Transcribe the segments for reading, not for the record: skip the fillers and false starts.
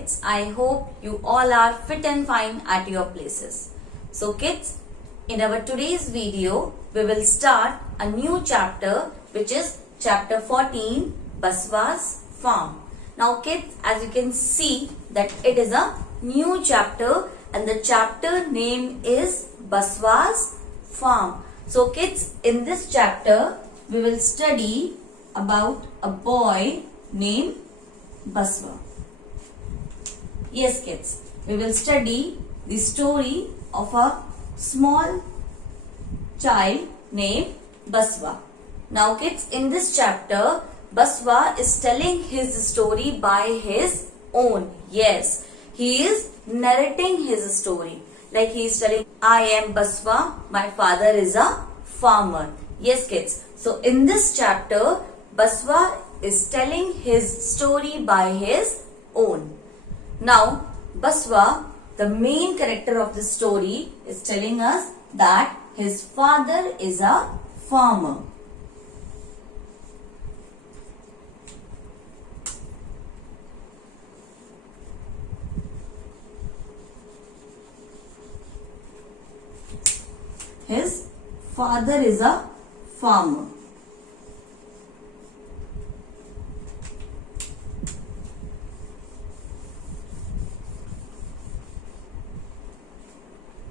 kids, I hope you all are fit and fine at your places. So kids, in our today's video, we will start a new chapter which is chapter 14, Baswa's Farm. Now kids, as you can see that it is a new chapter and the chapter name is Baswa's Farm. So kids, in this chapter, we will study about a boy named Baswa. Yes kids, we will study the story of a small child named Baswa. Now kids, in this chapter, Baswa is telling his story by his own. Yes, he is narrating his story. Like he is telling, I am Baswa, my father is a farmer. Yes kids, so in this chapter, Baswa is telling his story by his own. Now, Baswa, the main character of the story, is telling us that his father is a farmer. His father is a farmer.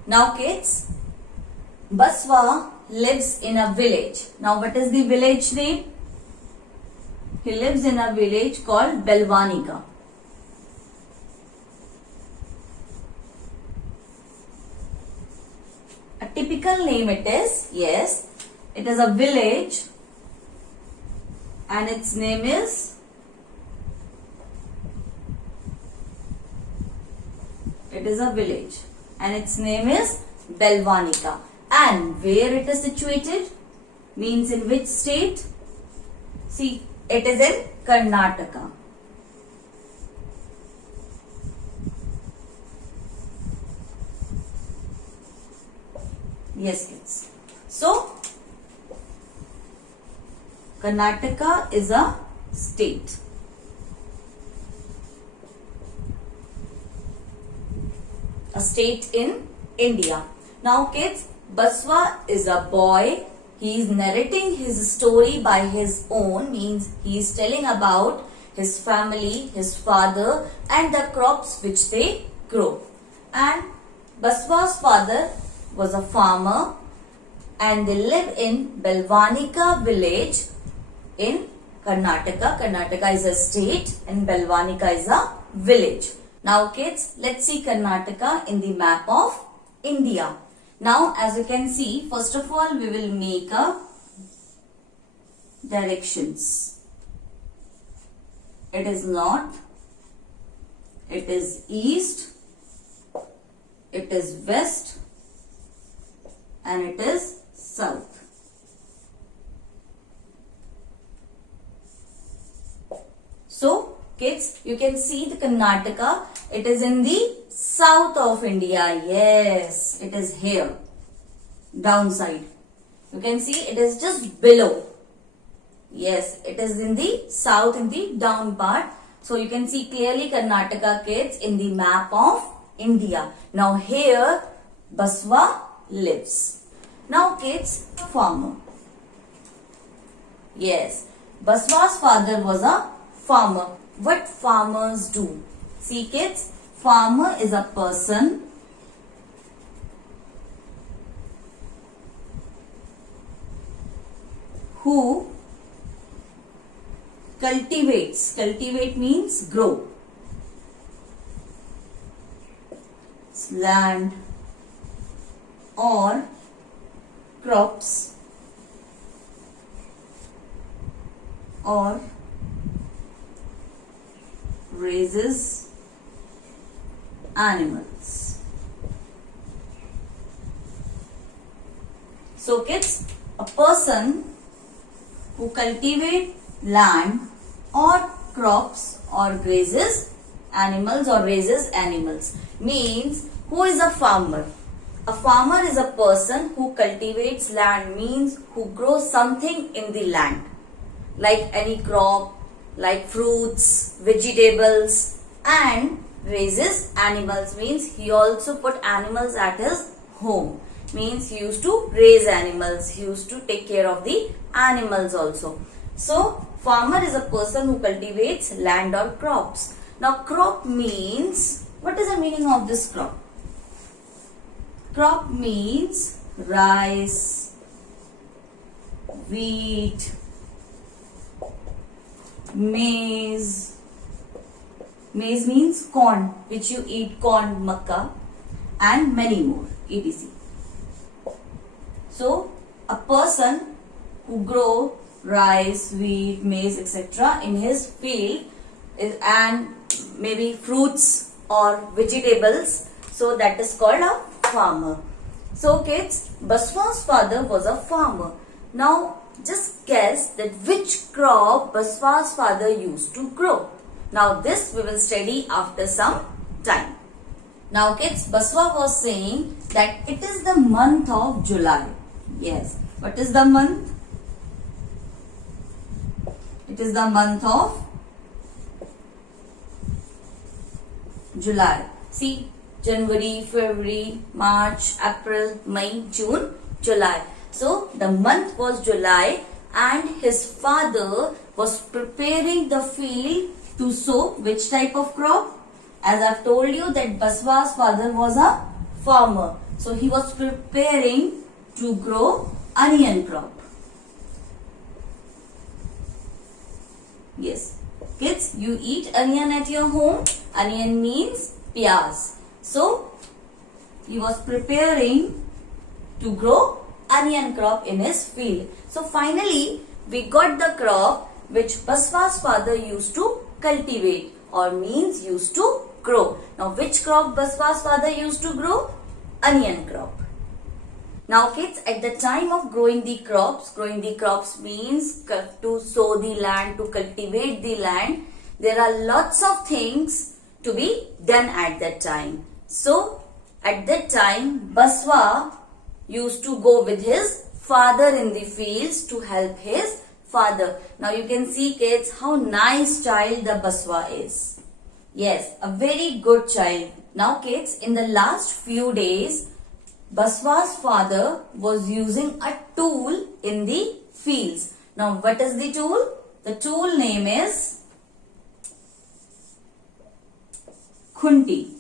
Now kids, Baswa lives in a village. Now what is the village name? He lives in a village called Belwanika. A typical name it is, yes. It is a village and its name is and its name is Belwanika. And where it is situated? Means in which state? See, it is in Karnataka. Yes kids. So, Karnataka is a state. A state in India. Now kids, Baswa is a boy. He is narrating his story by his own, means he is telling about his family, his father and the crops which they grow. And Baswa's father was a farmer and they live in Belwanika village in Karnataka. Karnataka is a state and Belwanika is a village. Now kids, let's see Karnataka in the map of India. Now as you can see, first of all we will make a directions. It is north, it is east, it is west and it is south. So kids, you can see the Karnataka, it is in the south of India. Yes, it is here, downside. You can see it is just below. Yes, it is in the south, in the down part. So you can see clearly Karnataka kids in the map of India. Now here Baswa lives. Now kids, farmer. Yes, Baswa's father was a farmer. What farmers do? See kids, farmer is a person who cultivates. Cultivate means grow. Land or crops or raises animals. So kids, a person who cultivate land or crops or grazes animals or raises animals means who is a farmer? A farmer is a person who cultivates land, means who grows something in the land like any crop, like fruits, vegetables, and raises animals, means he also put animals at his home. Means he used to raise animals, he used to take care of the animals also. So farmer is a person who cultivates land or crops. Now crop means, what is the meaning of this crop? Crop means rice, wheat, maize. Maize means corn, which you eat, corn, makka, and many more, etc. So a person who grow rice, wheat, maize, etc. in his field and maybe fruits or vegetables, so that is called a farmer. So kids, Baswa's father was a farmer. Now just guess that which crop Baswa's father used to grow. Now this we will study after some time. Now kids, Baswa was saying that it is the month of July. Yes, what is the month? It is the month of July. See, January, February, March, April, May, June, July. So the month was July and his father was preparing the field to sow which type of crop? As I've told you that Baswa's father was a farmer. So he was preparing to grow onion crop. Yes. Kids, you eat onion at your home. Onion means piyaz. So he was preparing to grow onion crop in his field. So finally we got the crop which Baswa's father used to cultivate or means used to grow. Now which crop Baswa's father used to grow? Onion crop. Now kids, at the time of growing the crops means to sow the land, to cultivate the land. There are lots of things to be done at that time. So at that time Baswa used to go with his father in the fields to help his father. Now you can see kids how nice child the Baswa is. Yes, a very good child. Now kids, in the last few days Baswa's father was using a tool in the fields. Now what is the tool? The tool name is khunti.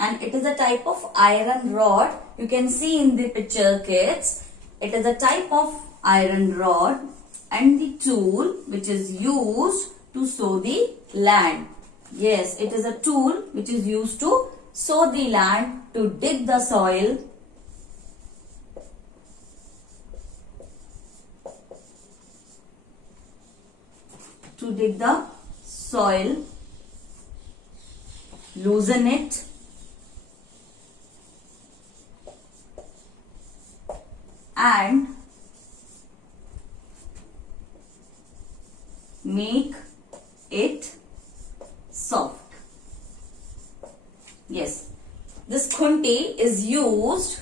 And it is a type of iron rod. You can see in the picture kids. It is a type of iron rod and the tool which is used to sow the land. Yes, it is a tool which is used to sow the land, to dig the soil. To dig the soil, loosen it, and make it soft. Yes, this khunti is used.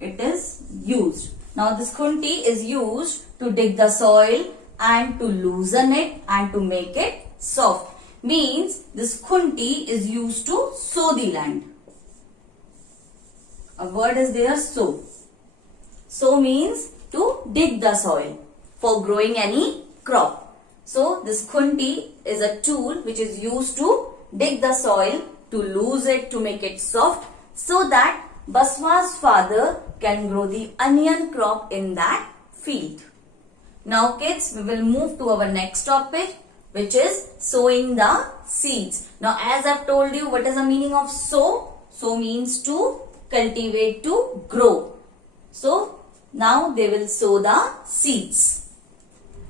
It is used. Now this khunti is used to dig the soil and to loosen it and to make it soft. Means this khunti is used to sow the land. A word is there, sow. Sow means to dig the soil for growing any crop. So this khunti is a tool which is used to dig the soil, to lose it, to make it soft, so that Baswa's father can grow the onion crop in that field. Now kids, we will move to our next topic, which is sowing the seeds. Now as I've told you, what is the meaning of sow? Sow means to cultivate, to grow. So now they will sow the seeds.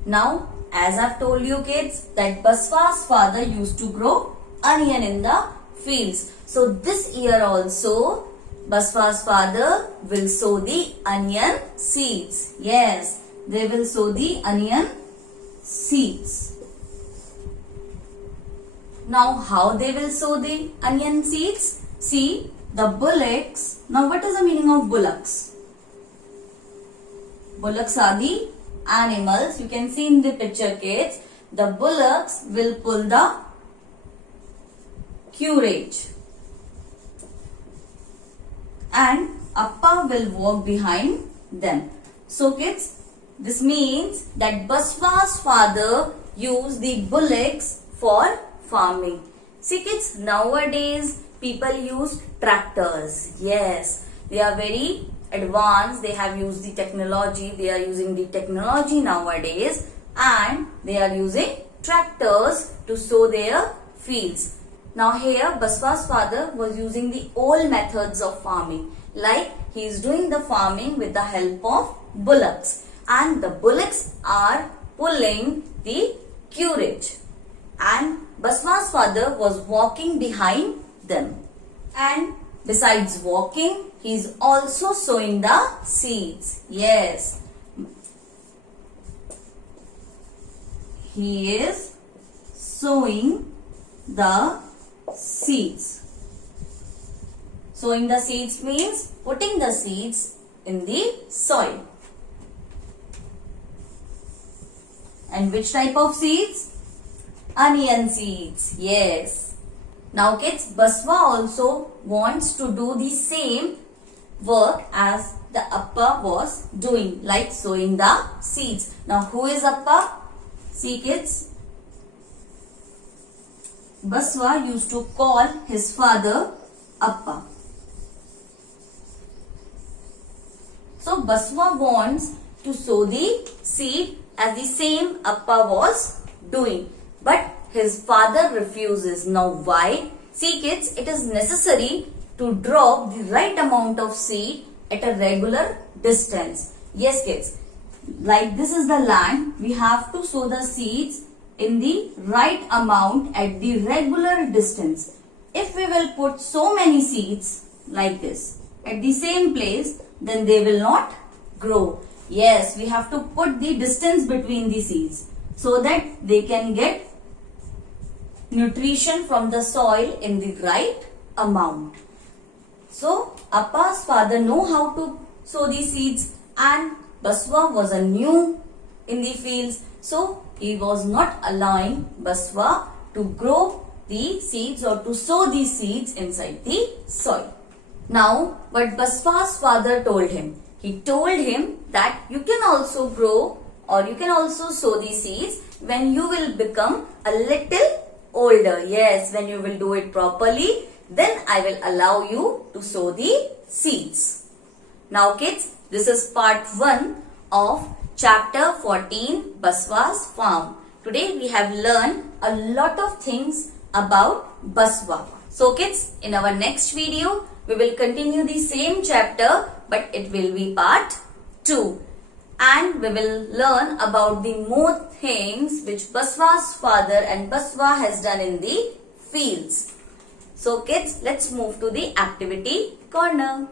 Now as I've told you kids that Baswa's father used to grow onion in the fields. So this year also Baswa's father will sow the onion seeds. Yes, they will sow the onion seeds. Now how they will sow the onion seeds? See, the bullocks. Now what is the meaning of bullocks? Bullocks are the animals. You can see in the picture kids. the bullocks will pull the carriage and Appa will walk behind them. So kids, this means that Baswa's father used the bullocks for farming. See kids, nowadays people use tractors. Yes, they are very advanced. They have used the technology. They are using the technology nowadays and they are using tractors to sow their fields. Now here Baswa's father was using the old methods of farming. Like he is doing the farming with the help of bullocks. And the bullocks are pulling the carriage. And Baswa's father was walking behind them. And besides walking, he is also sowing the seeds. Yes. He is sowing the seeds. Sowing the seeds means putting the seeds in the soil. And which type of seeds? Onion seeds. Yes. Now kids, Baswa also wants to do the same work as the Appa was doing, like sowing the seeds. Now who is Appa? See kids, Baswa used to call his father Appa. So Baswa wants to sow the seed as the same Appa was doing. But his father refuses. Now why? See kids, it is necessary to drop the right amount of seed at a regular distance. Yes kids, like this is the land, we have to sow the seeds in the right amount at the regular distance. If we will put so many seeds like this at the same place, then they will not grow. Yes, we have to put the distance between the seeds so that they can get nutrition from the soil in the right amount. So Appa's father know how to sow the seeds and Baswa was a new in the fields. So he was not allowing Baswa to grow the seeds or to sow the seeds inside the soil. Now what Baswa's father told him? He told him that you can also grow or you can also sow the seeds when you will become a little older. Yes, when you will do it properly, then I will allow you to sow the seeds. Now kids, this is part 1 of chapter 14, Baswa's farm. Today we have learned a lot of things about Baswa. So kids, in our next video, we will continue the same chapter, but it will be part 2. And we will learn about the more things which Baswa's father and Baswa has done in the fields. So kids, let's move to the activity corner.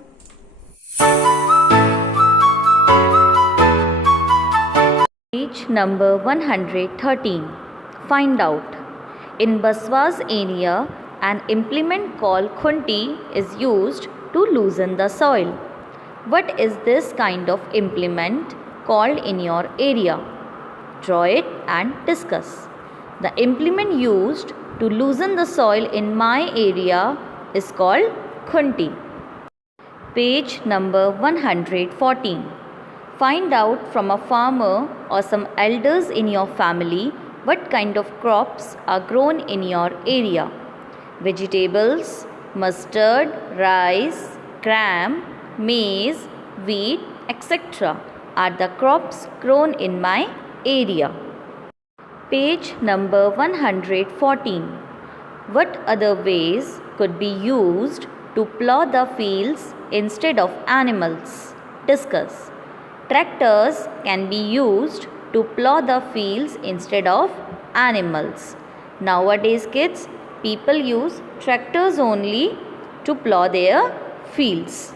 Page number 113. Find out. In Baswa's area, an implement called khunti is used to loosen the soil. What is this kind of implement called in your area? Draw it and discuss. The implement used to loosen the soil in my area is called khunti. Page number 114. Find out from a farmer or some elders in your family what kind of crops are grown in your area. Vegetables, mustard, rice, gram, maize, wheat, etc. are the crops grown in my area. Page number 114. What other ways could be used to plow the fields instead of animals? Discuss. Tractors can be used to plow the fields instead of animals. Nowadays kids, people use tractors only to plow their fields.